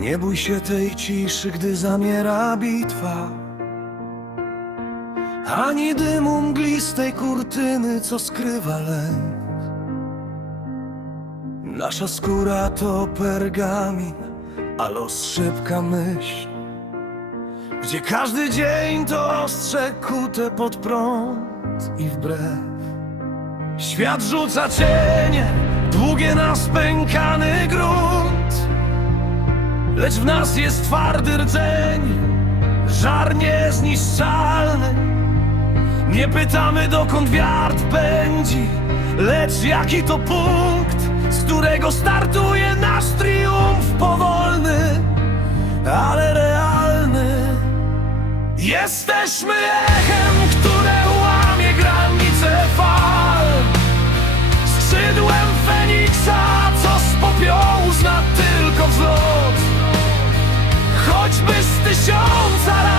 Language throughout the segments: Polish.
Nie bój się tej ciszy, gdy zamiera bitwa. Ani dymu mglistej kurtyny, co skrywa lęk. Nasza skóra to pergamin, a los szybka myśl. Gdzie każdy dzień to ostrze kute pod prąd i wbrew Świat rzuca cienie, długie na spękany grunt Lecz w nas jest twardy rdzeń, żar niezniszczalny. Nie pytamy dokąd wiatr pędzi, lecz jaki to punkt Z którego startuje nasz triumf powolny, ale realny. Jesteśmy echem, które Choćby z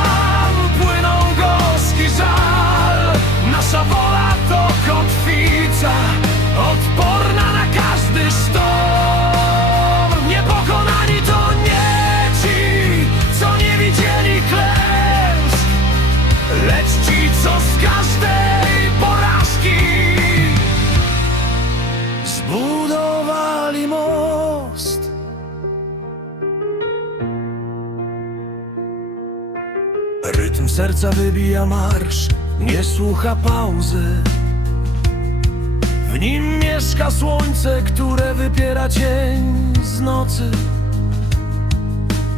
Rytm serca wybija marsz Nie słucha pauzy. W nim mieszka słońce, które wypiera cień z nocy.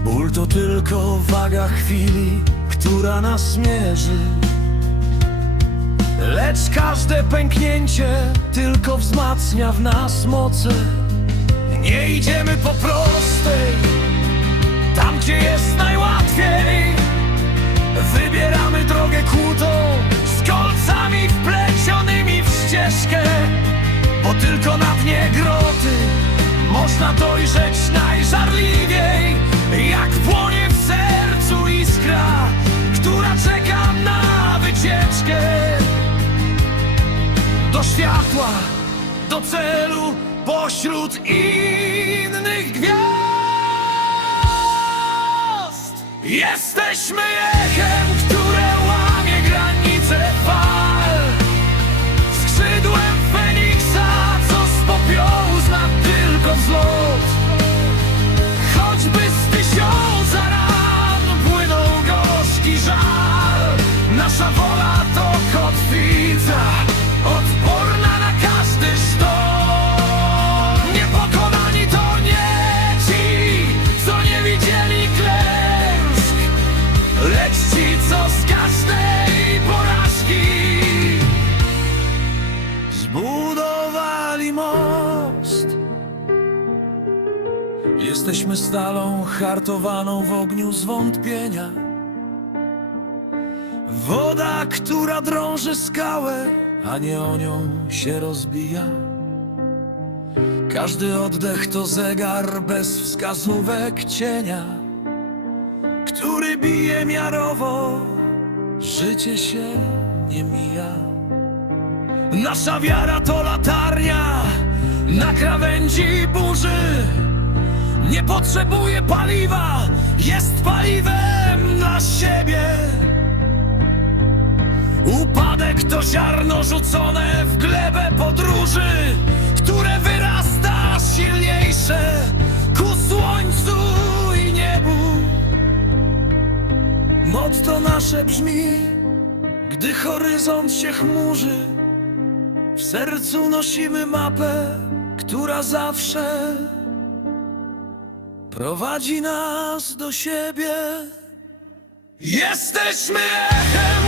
Ból to tylko waga chwili, która nas mierzy. Lecz każde pęknięcie tylko wzmacnia w nas moce Nie idziemy po prostej, Bo tylko na dnie groty można dojrzeć najżarliwiej Jak płonie w sercu iskra, która czeka na wycieczkę do światła, do celu pośród innych gwiazd. Jesteśmy echem, Nasza wola to kotwica Odporna na każdy sztorm. Niepokonani to nie ci Co nie widzieli klęsk. Lecz ci, co z każdej porażki. Zbudowali most. Jesteśmy stalą hartowaną w ogniu zwątpienia Woda, która drąży skałę, a nie o nią się rozbija. Każdy oddech to zegar bez wskazówek cienia Który bije miarowo, życie się nie mija. Nasza wiara to latarnia na krawędzi burzy. Nie potrzebuje paliwa, jest paliwem dla siebie. Upadek to ziarno rzucone w glebę podróży, które wyrasta silniejsze ku słońcu i niebu. Motto nasze brzmi, gdy horyzont się chmurzy. W sercu nosimy mapę, która zawsze prowadzi nas do siebie. Jesteśmy echem,